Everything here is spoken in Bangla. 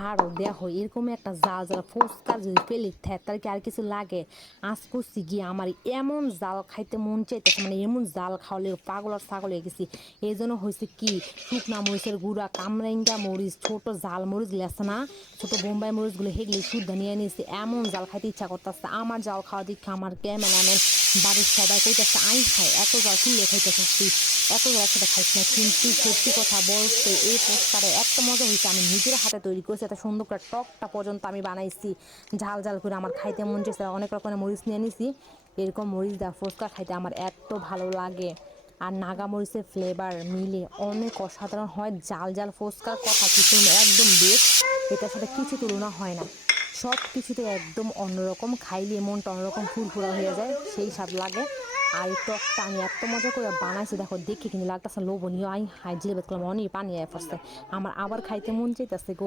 ছাড়ো দেখো এরকম একটা জাল জাল ফুচকা যদি পেলে তার কি আর কিছু লাগে। আজ করছি গিয়ে আমার এমন জাল খাইতে মন চাইতেছে, মানে এমন জাল খাওয়ালে পাগল আর ছাগল হয়ে গেছি। এই জন্য হয়েছে কি, শুকনা মরিচের গুঁড়া, কামরাঙ্গা মরিচ, ছোট জাল মরিচ লেছে না, ছোট বোম্বাই মরিচগুলো হেগলি শুদ্ধ নিয়ে নিয়েছি। এমন জাল খাইতে ইচ্ছা করতেছে। আমার জাল খাওয়া দীক্ষা আমার ক্যামেরাম্যান বাড়ির সবাই কইতেছে আই খাই এত জাল কিনলে খাইতেছিস তুই, এত জাল একসাথে খাইস না। কিন্তু সত্যি কথা বলতে এই পোস্টারে এত মজা হয়েছে। আমি নিজের হাতে তৈরি করেছি, এত সুন্দর করে টকটা পর্যন্ত আমি বানাইছি ঝাল ঝাল করে। আমার খাইতে মন চেয়েছে, অনেক রকমের মরিচ নিয়ে নিছি। এরকম মরিচ দেওয়া ফুচকা খাইতে আমার এত ভালো লাগে। আর নাগা মরিচের ফ্লেভার মিলে অনেক অসাধারণ হয়। জাল জাল ফুচকার কথা কিছু একদম বেস্ট, এটার সাথে কিছু তুলনা হয় না। সব কিছুতে একদম অন্যরকম, খাইলে মনটা অন্যরকম ফুরফুরা হয়ে যায়, সেই স্বাদ লাগে। আর এই টকটা আমি এত মজা করে বানাইছি, দেখো দেখে কিন্তু লাগতেছে লোভনীয়। আই হাই জিলেবাদ করলাম, অনেক পানি আয় পড়ছে আমার, আবার খাইতে মন চাইতেছে গো।